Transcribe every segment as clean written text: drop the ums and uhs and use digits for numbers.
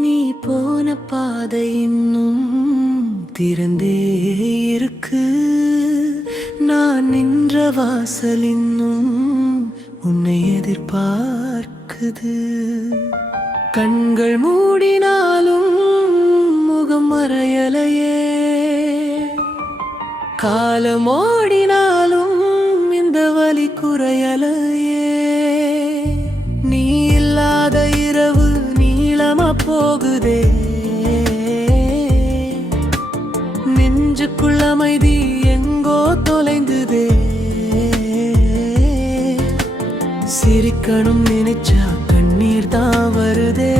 நீ போன பாதை இன்னும் திறந்தே இருக்கு. நான் நின்ற வாசல் இன்னும் உன்னை எதிர்பார்க்குது. கண்கள் மூடினாலும் முகம் மறையலையே, காலம் ஓடினாலும் இந்த வலி குறையலையே. நீ இல்லாத இரவு நீளமா போகுதே, நெஞ்சுக்குள் அமைதி எங்கோ தொலைந்துதே. சிரிக்கணும் நினைச்சா கண்ணீர் தான் வருதே,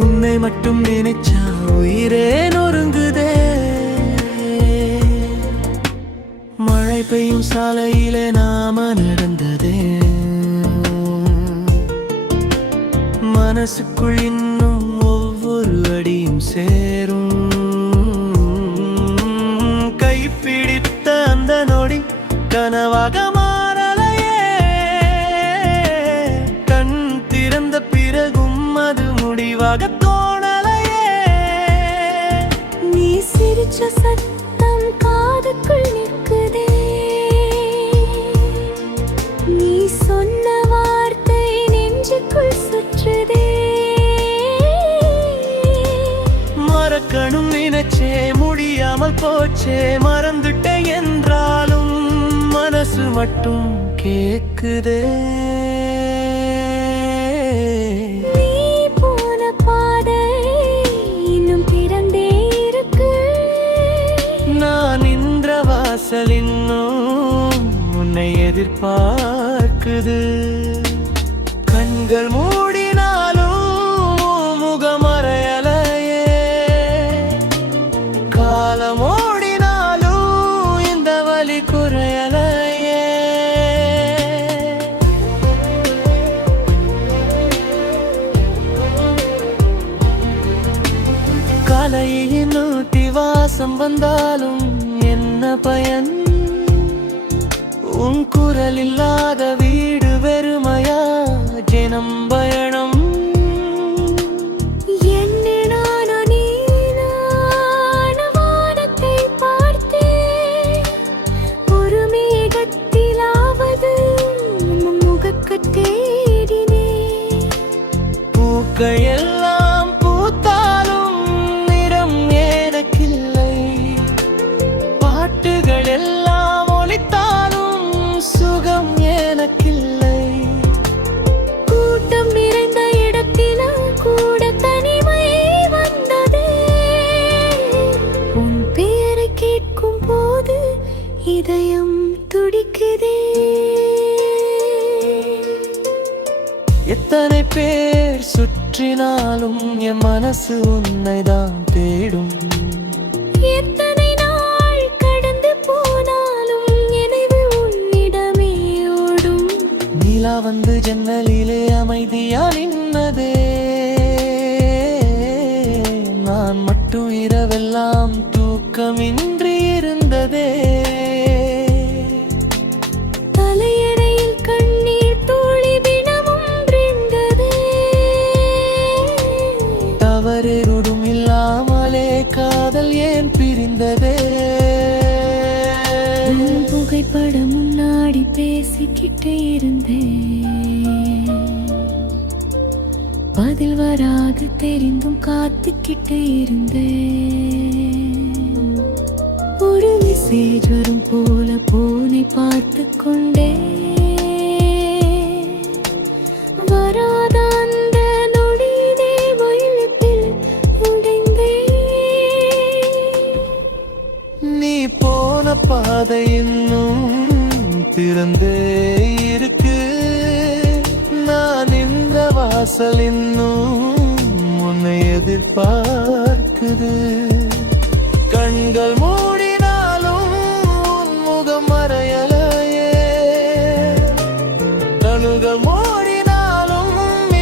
உன்னை மட்டும் நினைச்சா உயிரே நொறுங்குதே. மழை பெய்யும் சாலையிலே நாம நடந்ததே, மனசுக்குள் இன்னும் ஒவ்வொரு அடியும் சேரும். கைப்பிடித்த அந்த நொடி கனவாக மாறலையே, கண் திறந்த பிறகும் அது முடிவாக தோணலையே. நீ சிரிச்ச சத்தம் காதுக்குள் நிற்குதே, நீ சொன்ன வார்த்தை நெஞ்சுக்குள் சுற்றுதே. மறக்கணும் நினைச்சே முடியாமல் போச்சே, மறந்துட்டேன் என்றாலும் மனசு மட்டும் கேக்குதே. நீ போன பாதை இன்னும் திறந்தே இருக்கு. நான் நின்ற வாசல் இன்னும் உன்னை எதிர்பார்க்குது. கண்கள் மூடினாலும் முகம் மறையலையே, காலம் ஓடினாலும் இந்த வலி குறையலையே. கலையின் ஊட்டி வாசம் வந்தாலும் என்ன பயன்? உன் குரல் இல்லாத வீடு வெறுமையா ஜனம் பயணம். பூக்கள் எல்லாம் பூத்தாலும் நிறம் எனக்கில்லை, பாட்டுகள் எல்லாம் ஒலித்தாலும் சுகம் எனக்கில்லை. கூட்டம் நிறைந்த இடத்திலும் கூட தனிமை வந்ததே, உன் பெயரை கேட்கும் போது இதயம் துடிக்குதே. எத்தனை பேர் சுற்றினாலும் என் மனசு உன்னை தான் தேடும். எத்தனை நாள் கடந்து போனாலும் நினைவு உன்னிடமே ஓடும். நிலா வந்து ஜன்னலிலே அமைதியா நின்னதே, நான் மட்டும் இரவெல்லாம் தூக்கமின்றி இருந்ததே. தலையணையில் கண்ணீர் துளி தினமும் விழுந்ததே, தவறேதும் இல்லாமலே காதல் ஏன் பிரிந்ததே. உன் புகைப்படம் முன்னாடி பேசிக்கிட்டே இருந்தேன், பதில் வராது தெரிந்தும் காத்துக்கிட்டே இருந்தேன். ஒரு மெசேஜ் வரும் போல போனை பார்த்து கொண்டே, வராத அந்த நொடியிலே வயலத்தில் உடைந்தே. நீ போன பாதை இன்னும் திறந்தே இருக்கு. நான் இந்த வாசல் இன்னும் உன்னை எதிர்பார்க்குது. கண்கள் மூடினாலும் உன் முகம் மறையலையே, கண்கள் மூடினாலும்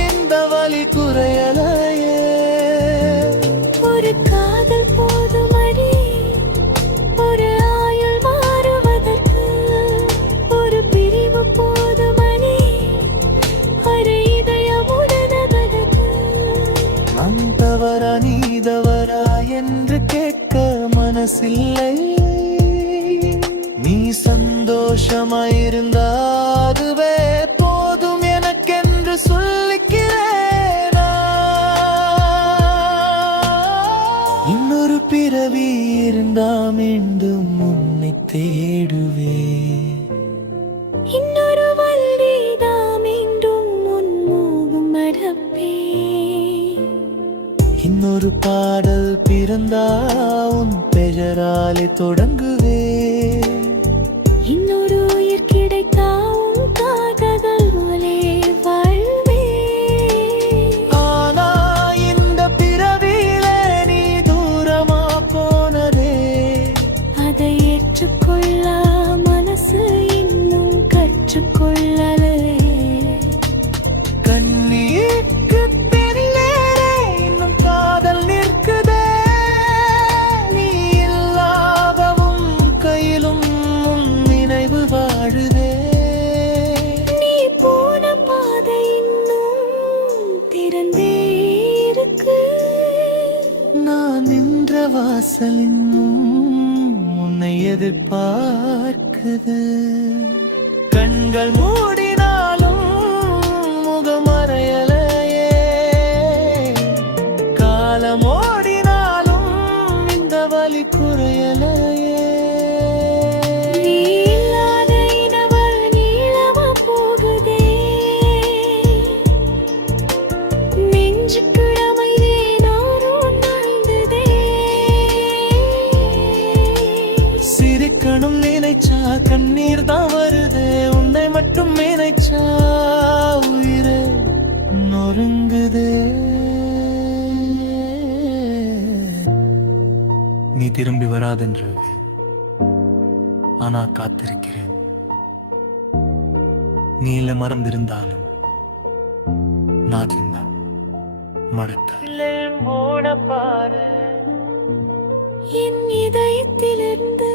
இந்த வலி குறையலையே. ஒரு காதல் போதுமடி, ஒரு ஆயுள் மாறுவதற்கு. ஒரு பிரிவு போதுமடி, ஒரு இதயம் உடனே மனசில்லை. நீ சந்தோஷமாயிருந்தா அதுவே போதும் எனக்கென்று சொல்லிக்கிறேன். இன்னொரு பிறவி இருந்தா மீண்டும் உன்னை தேடுவே. இன்னொரு வல்லிதா மீண்டும் உன் மோகம் மடப்பே. இன்னொரு பாடல் பிறந்தா உன் பெயராலே தொடங்குவே. இன்னொரு உயிர் கிடைத்தா உன் காதல் போலே வாழ்வே. ஆனா இந்த பிறவியிலே நீ தூரமா போனதே, அதை ஏற்றுக்கொள்ள மனசு இன்னும் கற்றுக்கொள்ளலே. கண்ணீருக்கு பின்னேறே இன்னும் காதல் நிற்குதே. நீ இல்லாதவும் கையிலும் உன் நினைவு வாழுதே. நீ போன பாதை இன்னும் திறந்தே இருக்கு. நான் நின்ற வாசல் இன்னும் உன்னை எதிர்பார்க்குது. கண்கள் மூடினாலும் முகம் மறையலையே. காலம் ஓடினாலும் இந்த வலி குறையலையே. நீ இல்லாத இரவல் நீளமா போகுதே. நெஞ்சுக்குள் அமைதியே நானும் நனைந்ததே. சிரிக்கணும் நினைச்சா கண்ணீர் தான் வருதே. உன்னை மட்டும் நினைச்சா உயிரே நொறுங்குதே. நீ திரும்பி வராதென்று ஆனா காத்திருக்கிறேன். நீ இல்லை மறந்திருந்தாலும் நான் இருந்தா மறக்க என் இதயத்திலிருந்து